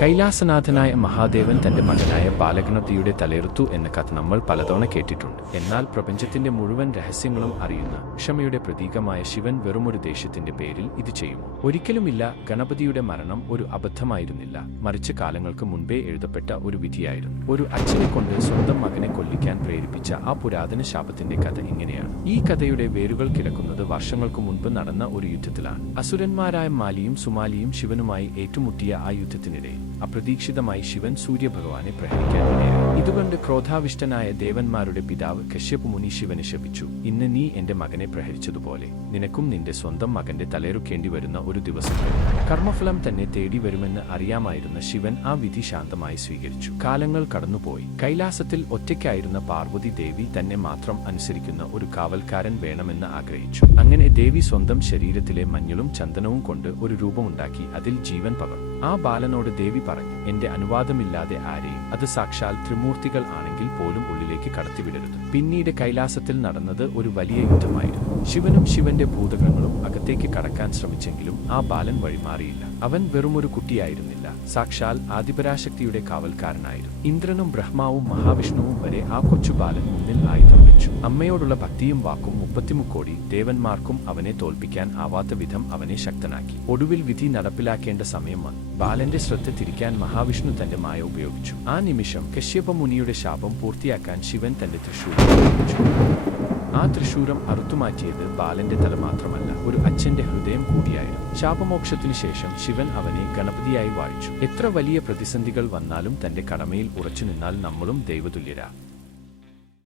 കൈലാസനാഥനായ മഹാദേവൻ തന്റെ മകനായ ബാലഗണപതിയുടെ തലയെറുത്തു എന്ന കഥ നമ്മൾ പലതവണ കേട്ടിട്ടുണ്ട്. എന്നാൽ പ്രപഞ്ചത്തിന്റെ മുഴുവൻ രഹസ്യങ്ങളും അറിയുന്ന ക്ഷമയുടെ പ്രതീകമായ ശിവൻ വെറുമൊരു ദേഷ്യത്തിന്റെ പേരിൽ ഇത് ചെയ്യുമോ? ഒരിക്കലുമില്ല. ഗണപതിയുടെ മരണം ഒരു അബദ്ധമായിരുന്നില്ല, മറിച്ച് കാലങ്ങൾക്ക് മുൻപേ എഴുതപ്പെട്ട ഒരു വിധിയായിരുന്നു. ഒരു അച്ഛനെ കൊണ്ട് സ്വന്തം മകനെ കൊല്ലിക്കാൻ പ്രേരിപ്പിച്ച ആ പുരാതന ശാപത്തിന്റെ കഥ ഇങ്ങനെയാണ്. ഈ കഥയുടെ വേരുകൾ കിടക്കുന്നത് വർഷങ്ങൾക്ക് മുൻപ് നടന്ന ഒരു യുദ്ധത്തിലാണ്. അസുരന്മാരായ മാലിയും സുമാലിയും ശിവനുമായി ഏറ്റുമുട്ടിയ ആ യുദ്ധത്തിനിടെ അപ്രതീക്ഷിതമായി ശിവൻ സൂര്യഭഗവാനെ പ്രഹരിക്കാനിടയായി. ഇതുകൊണ്ട് ക്രോധാവിഷ്ടനായ ദേവന്മാരുടെ പിതാവ് കശ്യപ് മുനി ശിവനെ ശപിച്ചു. ഇന്ന് നീ എന്റെ മകനെ പ്രഹരിച്ചതുപോലെ നിനക്കും നിന്റെ സ്വന്തം മകന്റെ തലയെറുക്കേണ്ടി വരുന്ന ഒരു ദിവസം വരും. കർമ്മഫലം തന്നെ തേടി വരുമെന്ന് അറിയാമായിരുന്ന ശിവൻ ആ വിധി ശാന്തമായി സ്വീകരിച്ചു. കാലങ്ങൾ കടന്നുപോയി. കൈലാസത്തിൽ ഒറ്റയ്ക്കായിരുന്ന പാർവതി ദേവി തന്നെ മാത്രം അനുസരിക്കുന്ന ഒരു കാവൽക്കാരൻ വേണമെന്ന് ആഗ്രഹിച്ചു. അങ്ങനെ ദേവി സ്വന്തം ശരീരത്തിലെ മഞ്ഞളും ചന്ദനവും കൊണ്ട് ഒരു രൂപമുണ്ടാക്കി അതിൽ ജീവൻ പകർന്നു. ആ ബാലനോട് ദേവി പറഞ്ഞു, എന്റെ അനുവാദമില്ലാതെ ആരെയും, അത് സാക്ഷാൽ ത്രിമൂർത്തികൾ ആണെങ്കിൽ പോലും ഉള്ളിലേക്ക് കടത്തിവിടരുത്. പിന്നീട് കൈലാസത്തിൽ നടന്നത് ഒരു വലിയ യുദ്ധമായിരുന്നു. ശിവനും ശിവന്റെ ഭൂതഗണങ്ങളും അകത്തേക്ക് കടക്കാൻ ശ്രമിച്ചെങ്കിലും ആ ബാലൻ വഴിമാറിയില്ല. അവൻ വെറുമൊരു കുട്ടിയായിരുന്നില്ല, സാക്ഷാൽ ആദിപരാശക്തിയുടെ കാവൽക്കാരനായിരുന്നു. ഇന്ദ്രനും ബ്രഹ്മാവും മഹാവിഷ്ണുവും വരെ ആ കൊച്ചു ബാലൻ മുന്നിൽ ആയുധം വെച്ചു. അമ്മയോടുള്ള ഭക്തിയും വാക്കും 33 കോടി ദേവന്മാർക്കും അവനെ തോൽപ്പിക്കാൻ ആവാത്ത വിധം അവനെ ശക്തനാക്കി. ഒടുവിൽ വിധി നടപ്പിലാക്കേണ്ട സമയം വന്നു. ബാലന്റെ ശ്രദ്ധ തിരിക്കാൻ മഹാവിഷ്ണു തന്റെ മായ ഉപയോഗിച്ചു. ആ നിമിഷം കശ്യപ മുനിയുടെ ശാപം പൂർത്തിയാക്കാൻ ശിവൻ തന്റെ തൃശൂലം ഉപയോഗിച്ചു. ആ തൃശൂലം അറുത്തുമാറ്റിയത് ബാലന്റെ തല മാത്രമല്ല, ഒരു അച്ഛന്റെ ഹൃദയം കൂടിയായിരുന്നു. ശാപമോക്ഷത്തിനു ശേഷം ശിവൻ അവനെ ഗണപതിയായി വാഴിച്ചു. എത്ര വലിയ പ്രതിസന്ധികൾ വന്നാലും തന്റെ കടമയിൽ ഉറച്ചുനിന്നാൽ നമ്മളും ദൈവതുല്യരാ.